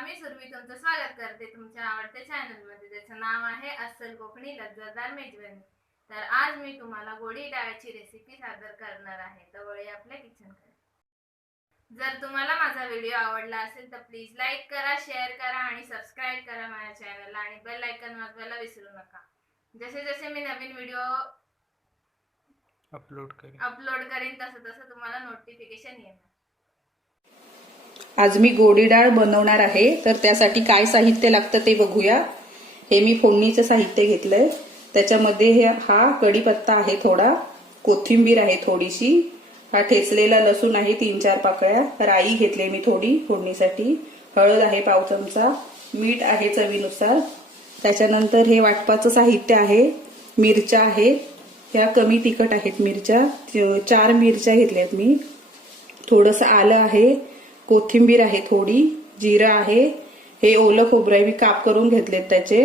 मी सुरभी तुमचं स्वागत करते तुमच्या आवडत्या चॅनल मध्ये, ज्याचं नाव आहे अस्सल कोकणी लज्जतदार मेजवानी। तर आज मी तुम्हाला गोडी डाळची रेसिपी सादर करणार आहे। तर वळूया आपल्या किचनकडे। जर तुम्हाला माझा व्हिडिओ आवडला असेल तर प्लीज लाईक करा, शेअर करा आणि सबस्क्राइब करा माझ्या चॅनलला आणि बेल आयकॉन वाजवायला विसरू नका। जसे जसे मी नवीन व्हिडिओ अपलोड करेन तसं तुम्हाला नोटिफिकेशन येईल। आज मी गोडी डाळ बनवणार आहे, तर त्यासाठी काय साहित्य लागतं ते बघूया। हे मी फोडणीचं साहित्य घेतलंय। त्याच्यामध्ये हा कढीपत्ता आहे, थोडा कोथिंबीर आहे थोडीशी, हा ठेचलेला लसूण आहे 3-4 पाकळ्या, राई घेतली मी थोडी फोडणीसाठी, हळद आहे पाव चमचा, मीठ आहे चवीनुसार। त्याच्यानंतर हे वाटपाचं साहित्य आहे, मिरच्या आहेत, ह्या कमी तिखट आहेत मिरच्या, 4 मिरच्या घेतल्यात मी, थोडंसं आलं आहे, कोथिंबीर आहे थोडी, जिरा आहे, हे ओलं खोबरं मी काप करून घेतलेत त्याचे,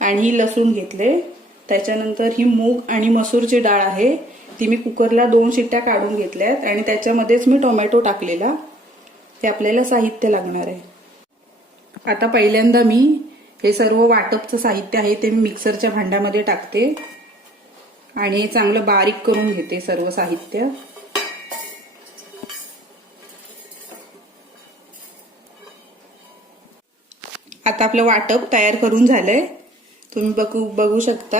आणि ही लसूण घेतले। त्याच्यानंतर ही मूग आणि मसूरची डाळ आहे, ती मी कुकरला 2 शिट्ट्या काढून घेतल्यात आणि त्याच्यामध्येच मी टोमॅटो टाकलेला। हे आपल्याला साहित्य लागणार आहे। आता पहिल्यांदा मी हे सर्व वाटपचं साहित्य आहे ते मी मिक्सरच्या भांड्यामध्ये टाकते आणि हे चांगलं बारीक करून घेते सर्व साहित्य। आता आपलं वाटप तयार करून झालंय, तुम्ही बघू शकता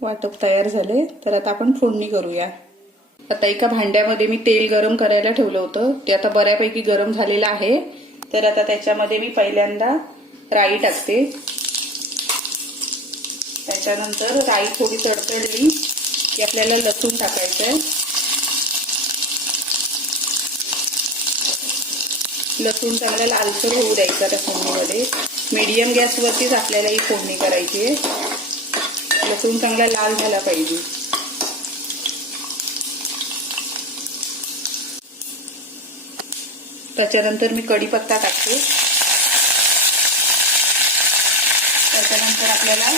वाटप तयार झाले। तर आता आपण फोडणी करूया। आता एका भांड्यामध्ये मी तेल गरम करायला ठेवलं होतं, ते आता बऱ्यापैकी गरम झालेलं आहे। तर आता त्याच्यामध्ये मी पहिल्यांदा राई टाकते। त्याच्यानंतर राई थोडी तडतडली की आपल्याला लसूण टाकायचंय। लसूण चांगला लालसर होऊ द्यायचा त्या फोडणीमध्ये, मीडियम गॅसवरतीच आपल्याला ही फोडणी करायची आहे। लसूण चांगला लाल झाला पाहिजे। त्याच्यानंतर मी कढीपत्ता टाकते। त्याच्यानंतर आपल्याला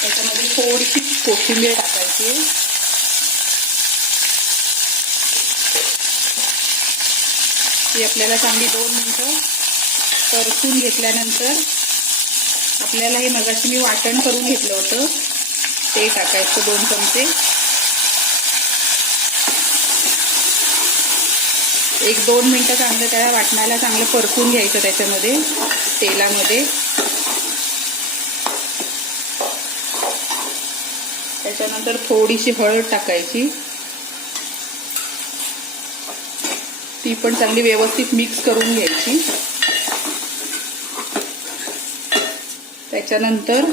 त्याच्यामध्ये थोडीशी कोथिंबीर टाकायची। ती आपल्याला चांगली 2 मिनिटं परतून घेतल्यानंतर आपल्याला हे मगाशी मी वाटण करून घेतलं होतं ते टाकायचं 2 चमचे। 1-2 मिनिटं चांगलं त्या वाटणाला चांगलं परतून घ्यायचं त्याच्यामध्ये तेलामध्ये। त्याच्यानंतर थोडीशी हळद टाकायची, ती पण चांगली व्यवस्थित मिक्स करून घ्यायची। त्याच्यानंतर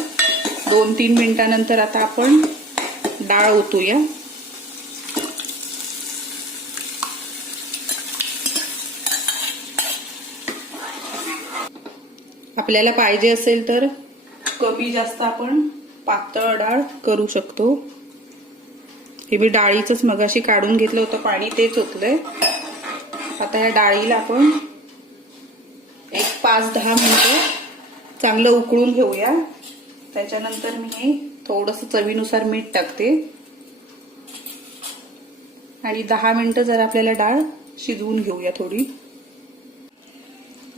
2-3 मिनिटांनंतर आता आपण डाळ ओतूया। आपल्याला पाहिजे असेल तर कमी जास्त आपण पातळ डाळ करू शकतो। हे मी डाळीचंच मगाशी काढून घेतलं होतं पाणी, तेच ओतलंय। आता या डाळीला आपण 5-10 मिनिटं चांगलं उकळून घेऊया। त्याच्यानंतर मी थोडंसं चवीनुसार मीठ टाकते आणि 10 मिनिटं जर आपल्याला डाळ शिजवून घेऊया थोडी।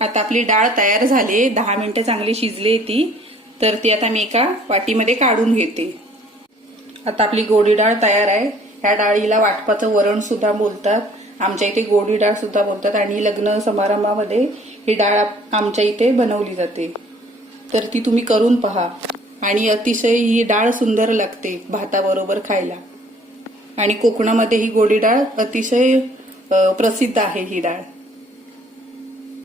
आता आपली डाळ तयार झाली, 10 मिनिटं चांगली शिजली ती, तर ती आता मी एका वाटीमध्ये काढून घेते। आता आपली गोडी डाळ तयार आहे। ह्या डाळीला वाटपाचं वरण सुद्धा बोलतात, आमच्या इथे गोडी डाळ सुद्धा बोलतात, आणि लग्न समारंभामध्ये ही डाळ आमच्या इथे बनवली जाते। तर ती तुम्ही करून पहा, आणि अतिशय ही डाळ सुंदर लागते भाताबरोबर खायला, आणि कोकणामध्ये ही गोडी डाळ अतिशय प्रसिद्ध आहे ही डाळ।